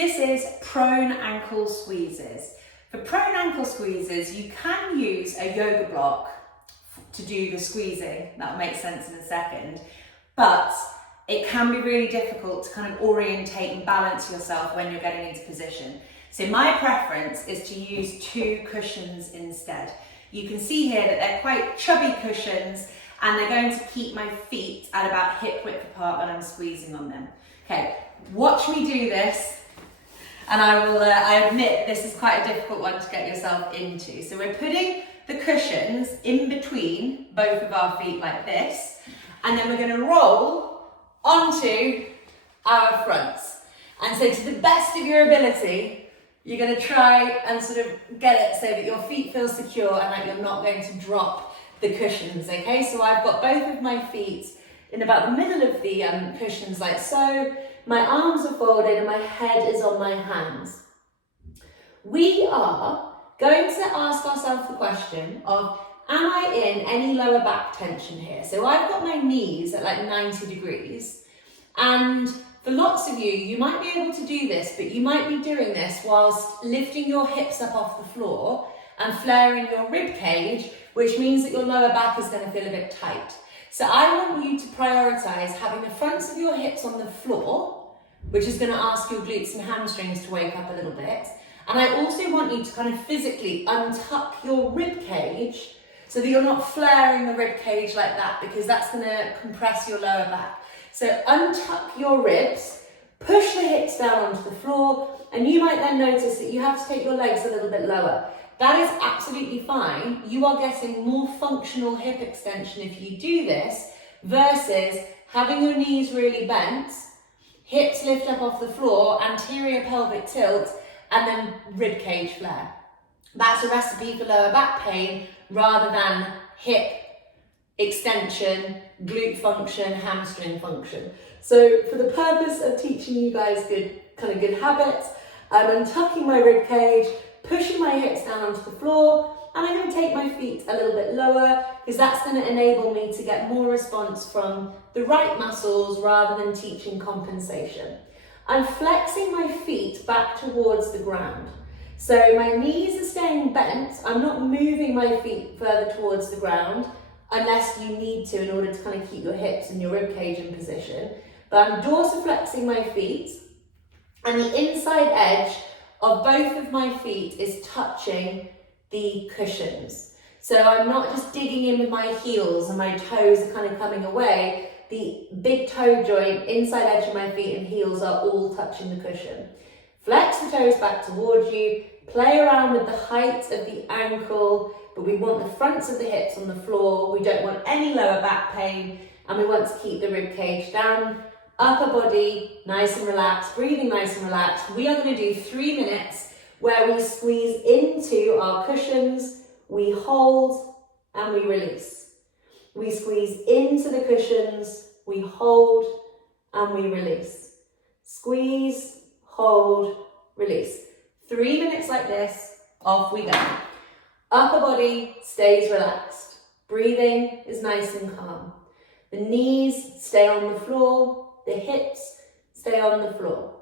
This is prone ankle squeezes. For prone ankle squeezes, you can use a yoga block to do the squeezing. That'll make sense in a second. But it can be really difficult to kind of orientate and balance yourself when you're getting into position. So my preference is to use 2 cushions instead. You can see here that they're quite chubby cushions and they're going to keep my feet at about hip width apart when I'm squeezing on them. Okay, watch me do this. And I admit this is quite a difficult one to get yourself into. So we're putting the cushions in between both of our feet like this, and then we're going to roll onto our fronts. And so to the best of your ability, you're going to try and sort of get it so that your feet feel secure and that you're not going to drop the cushions, okay? So I've got both of my feet in about the middle of the cushions like so. My arms are folded and my head is on my hands. We are going to ask ourselves the question of, am I in any lower back tension here? So I've got my knees at like 90 degrees, and for lots of you, you might be able to do this, but you might be doing this whilst lifting your hips up off the floor and flaring your rib cage, which means that your lower back is going to feel a bit tight. So I want you to prioritise having the fronts of your hips on the floor, which is going to ask your glutes and hamstrings to wake up a little bit. And I also want you to kind of physically untuck your rib cage so that you're not flaring the rib cage like that, because that's going to compress your lower back. So untuck your ribs, push the hips down onto the floor, and you might then notice that you have to take your legs a little bit lower. That is absolutely fine. You are getting more functional hip extension if you do this versus having your knees really bent, hips lift up off the floor, anterior pelvic tilt, and then rib cage flare. That's a recipe for lower back pain rather than hip extension, glute function, hamstring function. So for the purpose of teaching you guys good habits, I'm untucking my rib cage, pushing my hips down onto the floor, and I'm going to take my feet a little bit lower because that's going to enable me to get more response from the right muscles rather than teaching compensation. I'm flexing my feet back towards the ground. So my knees are staying bent. I'm not moving my feet further towards the ground unless you need to in order to kind of keep your hips and your rib cage in position. But I'm dorsiflexing my feet, and the inside edge of both of my feet is touching the cushions. So I'm not just digging in with my heels and my toes are kind of coming away. The big toe joint, inside edge of my feet and heels are all touching the cushion. Flex the toes back towards you, play around with the height of the ankle, but we want the fronts of the hips on the floor. We don't want any lower back pain, and we want to keep the rib cage down. Upper body, nice and relaxed, breathing nice and relaxed. We are going to do 3 minutes where we squeeze into our cushions, we hold, and we release. We squeeze into the cushions, we hold, and we release. Squeeze, hold, release. 3 minutes like this, off we go. Upper body stays relaxed. Breathing is nice and calm. The knees stay on the floor. The hips stay on the floor.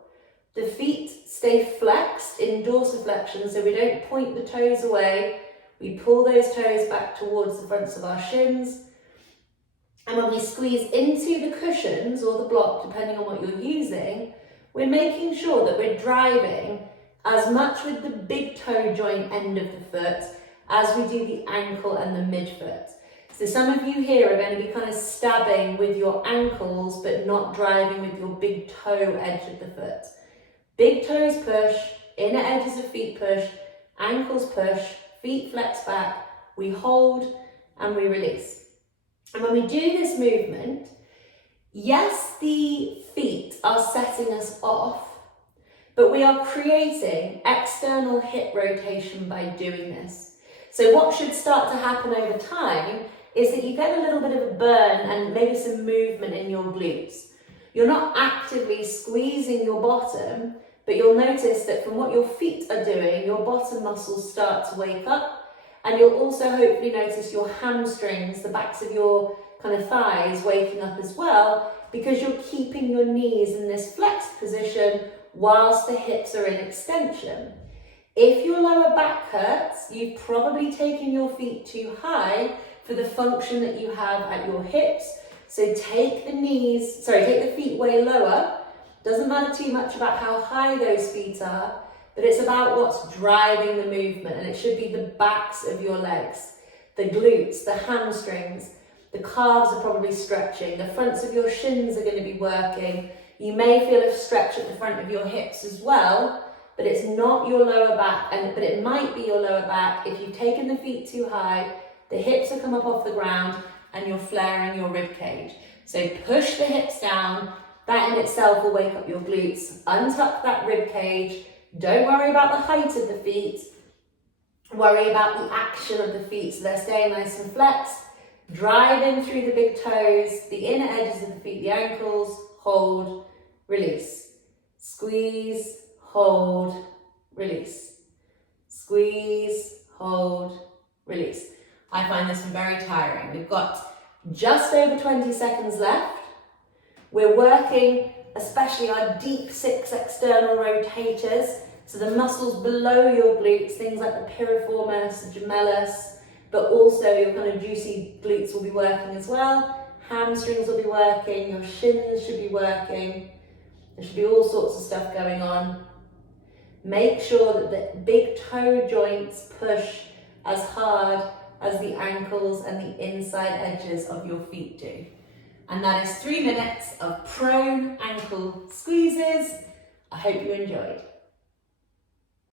The feet stay flexed in dorsiflexion, so we don't point the toes away. We pull those toes back towards the fronts of our shins. And when we squeeze into the cushions or the block, depending on what you're using, we're making sure that we're driving as much with the big toe joint end of the foot as we do the ankle and the midfoot. So some of you here are going to be kind of stabbing with your ankles, but not driving with your big toe edge of the foot. Big toes push, inner edges of feet push, ankles push, feet flex back, we hold and we release. And when we do this movement, yes, the feet are setting us off, but we are creating external hip rotation by doing this. So what should start to happen over time is that you get a little bit of a burn and maybe some movement in your glutes. You're not actively squeezing your bottom, but you'll notice that from what your feet are doing, your bottom muscles start to wake up, and you'll also hopefully notice your hamstrings, the backs of your kind of thighs waking up as well, because you're keeping your knees in this flexed position whilst the hips are in extension. If your lower back hurts, you've probably taken your feet too high for the function that you have at your hips. So take the feet way lower. Doesn't matter too much about how high those feet are, but it's about what's driving the movement, and it should be the backs of your legs, the glutes, the hamstrings, the calves are probably stretching, the fronts of your shins are going to be working. You may feel a stretch at the front of your hips as well, but it's not your lower back, but it might be your lower back if you've taken the feet too high, the hips have come up off the ground, and you're flaring your rib cage. So push the hips down. That in itself will wake up your glutes. Untuck that rib cage. Don't worry about the height of the feet. Worry about the action of the feet so they're staying nice and flexed. Driving through the big toes, the inner edges of the feet, the ankles, hold, release. Squeeze, hold, release. Squeeze, hold, release. I find this one very tiring. We've got just over 20 seconds left. We're working especially our deep 6 external rotators, so the muscles below your glutes, things like the piriformis, the gemellus, but also your kind of juicy glutes will be working as well. Hamstrings will be working, your shins should be working. There should be all sorts of stuff going on. Make sure that the big toe joints push as hard as the ankles and the inside edges of your feet do. And that is 3 minutes of prone ankle squeezes. I hope you enjoyed.